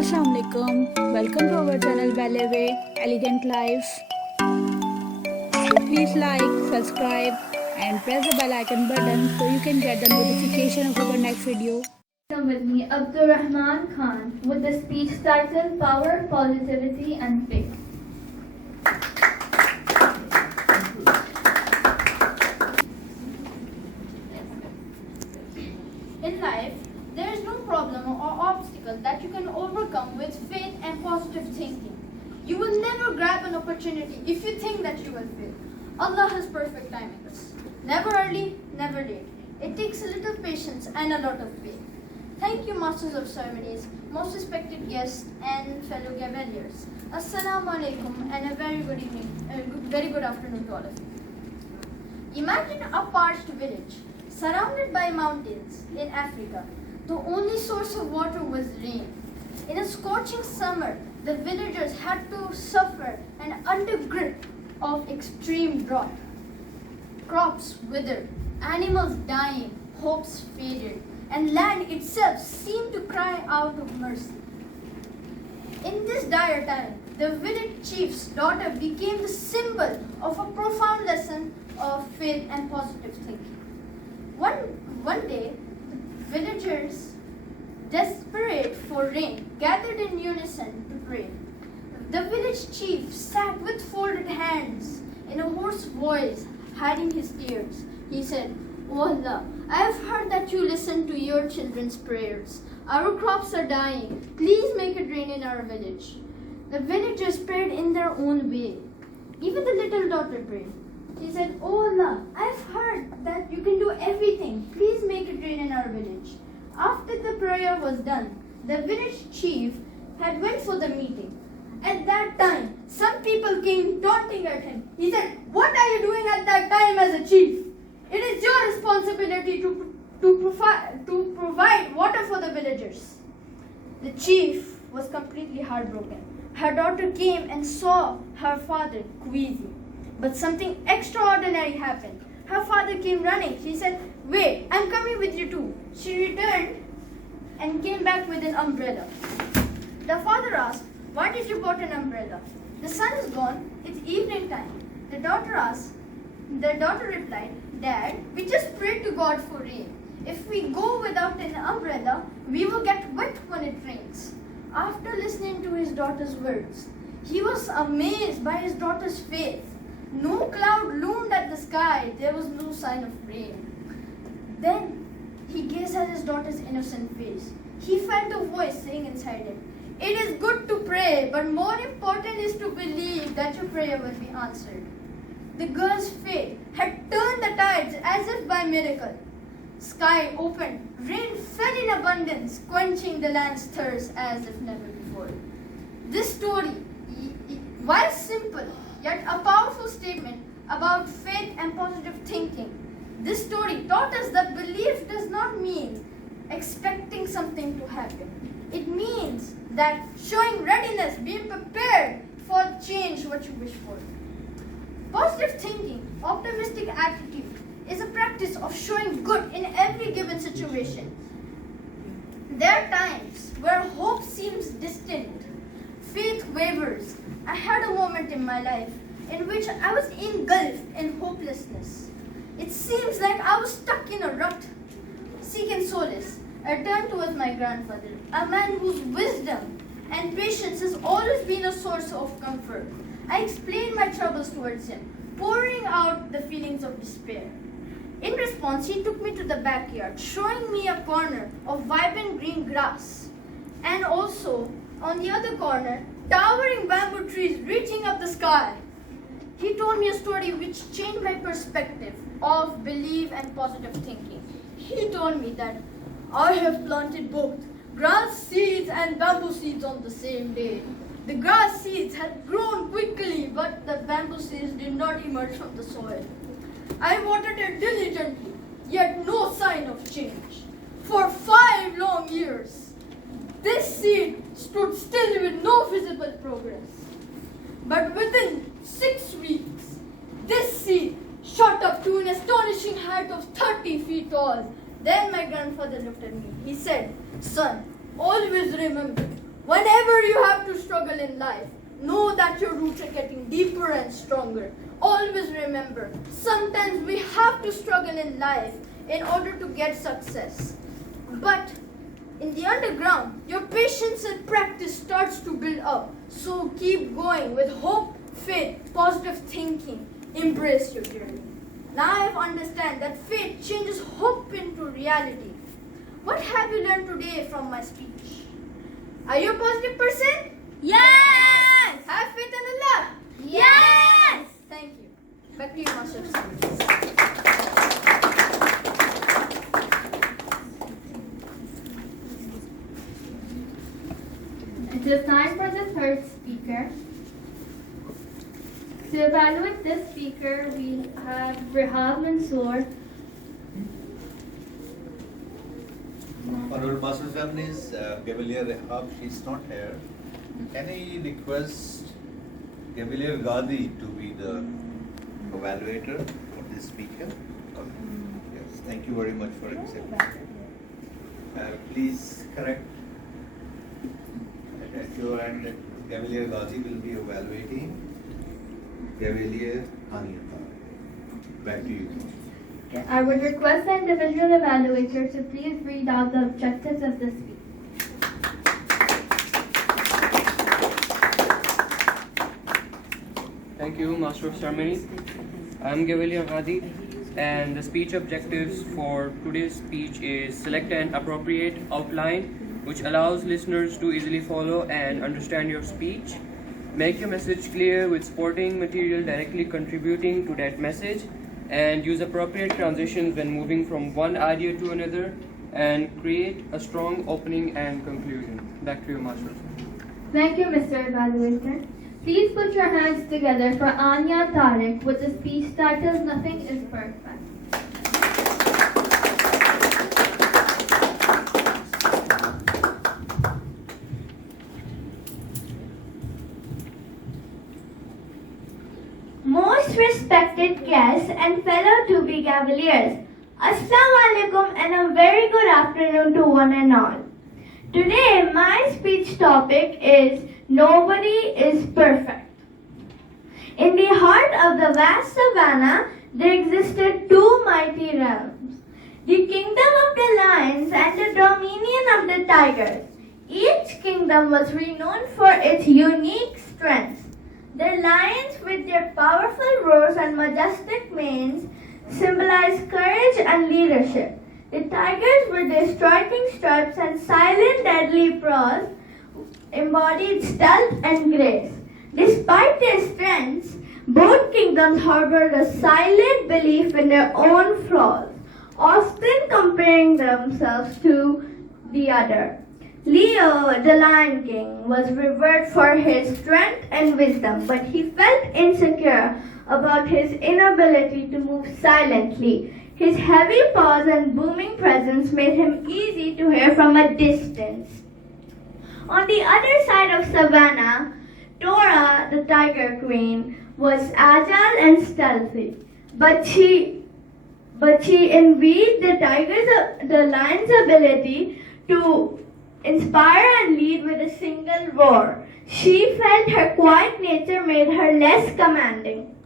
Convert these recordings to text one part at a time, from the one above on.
Assalamualaikum. Welcome to our channel Belle Vie Elegant Life. Please like, subscribe and press the bell icon button so you can get the notification of our next video. Come with me, Abdul Rehman Khan, with the speech titled Power, Positivity and Faith. In life, there is no problem or obstacle that you can overcome with faith and positive thinking. You will never grab an opportunity if you think that you will fail. Allah has perfect timing. Never early, never late. It takes a little patience and a lot of faith. Thank you, Masters of Ceremonies, most respected guests and fellow cavaliers. Assalamu alaikum and a very good evening, very good afternoon to all of you. Imagine a parched village surrounded by mountains in Africa. The only source of water was rain. In a scorching summer, the villagers had to suffer an undergrip of extreme drought. Crops withered, animals dying, hopes faded, and land itself seemed to cry out of mercy. In this dire time, the village chief's daughter became the symbol of a profound lesson of faith and positive thinking. One day, the villagers, desperate for rain, gathered in unison to pray. The village chief sat with folded hands in a hoarse voice, hiding his tears. He said, "O Allah, I have heard that you listen to your children's prayers. Our crops are dying. Please make it rain in our village." The villagers prayed in their own way. Even the little daughter prayed. She said, "O Allah, I have heard that you can do everything. Please make it rain in our village." After the prayer was done, the village chief had went for the meeting. At that time, some people came taunting at him. He said, "What are you doing at that time as a chief? It is your responsibility to provide water for the villagers." The chief was completely heartbroken. Her daughter came and saw her father queasy. But something extraordinary happened. Her father came running. She said, "Wait, I'm coming with you too." She returned and came back with an umbrella. The father asked, "Why did you brought an umbrella? The sun is gone. It's evening time." The daughter replied, "Dad, we just prayed to God for rain. If we go without an umbrella, we will get wet when it rains." After listening to his daughter's words, he was amazed by his daughter's faith. No cloud loomed at the sky. There was no sign of rain. Then he gazed at his daughter's innocent face. He felt a voice saying inside him, "It is good to pray, but more important is to believe that your prayer will be answered." The girl's faith had turned the tides as if by miracle. Sky opened, rain fell in abundance, quenching the land's thirst as if never before. This story, while simple, yet a powerful statement about faith and positive thinking. This story taught us that belief does not mean expecting something to happen. It means that showing readiness, being prepared for change what you wish for. Positive thinking, optimistic attitude, is a practice of showing good in every given situation. There are times where hope seems distant, faith wavers. I had a moment in my life in which I was engulfed in hopelessness. It seems like I was stuck in a rut. Seeking solace, I turned towards my grandfather, a man whose wisdom and patience has always been a source of comfort. I explained my troubles towards him, pouring out the feelings of despair. In response, he took me to the backyard, showing me a corner of vibrant green grass, and also, on the other corner, towering bamboo trees reaching up the sky. He told me a story which changed my perspective of belief and positive thinking. He told me that I have planted both grass seeds and bamboo seeds on the same day. The grass seeds had grown quickly, but the bamboo seeds did not emerge from the soil. I watered it diligently, yet no sign of change. For 5 long years, this seed stood still with no visible progress. But within 6 weeks, this seed shot up to an astonishing height of 30 feet tall. Then my grandfather looked at me. He said, "Son, always remember, Whenever you have to struggle in life, know that your roots are getting deeper and stronger. Always remember, sometimes we have to struggle in life in order to get success. But in the underground, your patience and practice starts to build up. So keep going with hope, faith, positive thinking. Embrace your journey. Now I have understand that faith changes hope into reality. What have you learned today from my speech? Are you a positive person? Yes! Have faith in Allah? Yes! Thank you. Back to you, Master. It is time for the third speaker. To evaluate this speaker, we have Rehman. Honorable Master Examiners, Cavalier Rehab, she's not here. Can I request Cavalier Gadi to be the evaluator for this speaker? Yes, thank you very much for accepting. Please correct that at your end that Cavalier Gadi will be evaluating Cavalier Anita. Back to you. I would request the individual evaluator to please read out the objectives of this speech. Thank you, Master of Ceremony. I am Cavalier Ghadi, and the speech objectives for today's speech is select an appropriate outline which allows listeners to easily follow and understand your speech. Make your message clear with supporting material directly contributing to that message, and use appropriate transitions when moving from one idea to another, and create a strong opening and conclusion. Back to you, Master. Thank you, Mr. Evaluator. Please put your hands together for Anya Tariq with the speech titled Nothing is Perfect. Most respected guests and fellow to-be Cavaliers, Assalamu alaikum and a very good afternoon to one and all. Today my speech topic is Nobody is Perfect. In the heart of the vast savannah there existed two mighty realms, the kingdom of the lions and the dominion of the tigers. Each kingdom was renowned for its unique strengths. The lions, with their powerful roars and majestic manes, symbolize courage and leadership. The tigers, with their striking stripes and silent, deadly paws, embodied stealth and grace. Despite their strengths, both kingdoms harbored a silent belief in their own flaws, often comparing themselves to the other. Leo, the Lion King, was revered for his strength and wisdom, but he felt insecure about his inability to move silently. His heavy paws and booming presence made him easy to hear from a distance. On the other side of savannah, Tora, the Tiger Queen, was agile and stealthy, but she envied the lion's ability to inspire and lead with a single roar. She felt her quiet nature made her less commanding.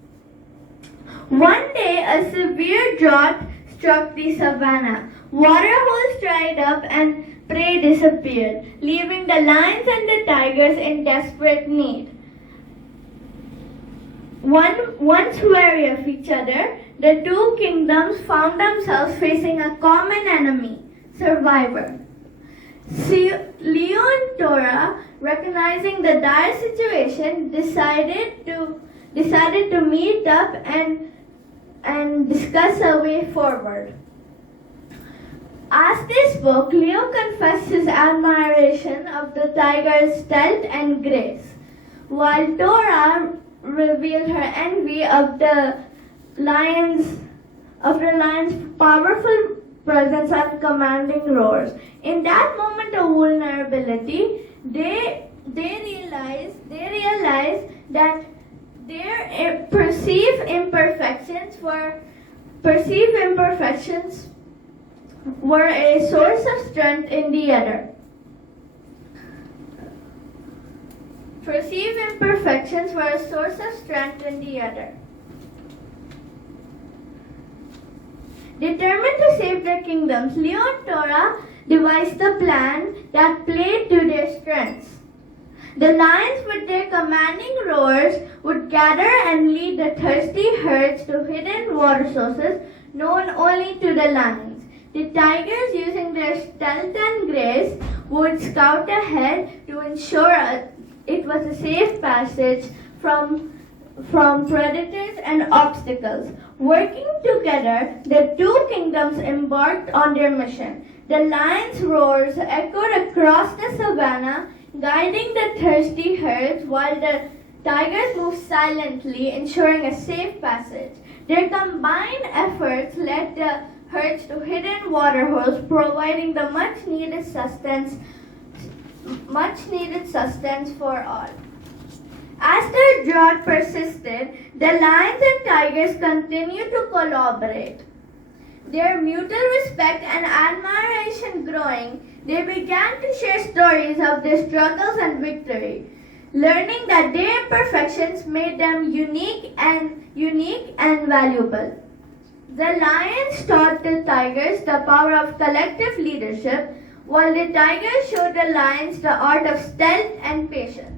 One day, a severe drought struck the savannah. Water holes dried up and prey disappeared, leaving the lions and the tigers in desperate need. Once wary of each other, the two kingdoms found themselves facing a common enemy, survivor. Leo and Tora, recognizing the dire situation, decided to meet up and discuss a way forward. As they spoke, Leo confessed his admiration of the tiger's stealth and grace, while Tora revealed her envy of the lion's powerful presence and commanding roars. In that moment of vulnerability, they realized that their perceived imperfections were a source of strength in the other. perceive imperfections were a source of strength in the other. Determined to save their kingdoms, Leo and Torah devised a plan that played to their strengths. The lions with their commanding roars would gather and lead the thirsty herds to hidden water sources known only to the lions. The tigers, using their stealth and grace, would scout ahead to ensure it was a safe passage from predators and obstacles. Working together, the two kingdoms embarked on their mission. The lions' roars echoed across the savannah, guiding the thirsty herds, while the tigers moved silently, ensuring a safe passage. Their combined efforts led the herds to hidden water holes, providing the much-needed sustenance for all. As the drought persisted, the lions and tigers continued to collaborate. Their mutual respect and admiration growing, they began to share stories of their struggles and victory, learning that their imperfections made them unique and valuable. The lions taught the tigers the power of collective leadership, while the tigers showed the lions the art of stealth and patience.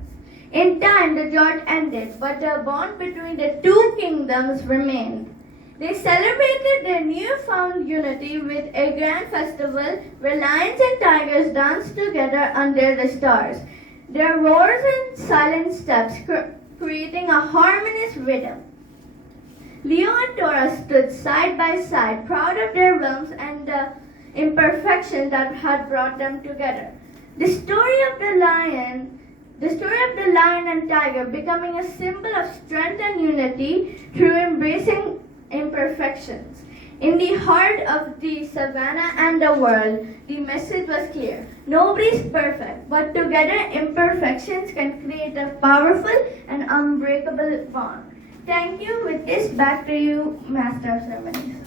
In time, the drought ended, but the bond between the two kingdoms remained. They celebrated their newfound unity with a grand festival where lions and tigers danced together under the stars, their roars and silent steps creating a harmonious rhythm. Leo and Torah stood side by side, proud of their realms and the imperfection that had brought them together. The story of the lion and tiger becoming a symbol of strength and unity through embracing imperfections. In the heart of the savannah and the world, the message was clear. Nobody's perfect, but together imperfections can create a powerful and unbreakable bond. Thank you. With this, back to you, Master of Ceremonies.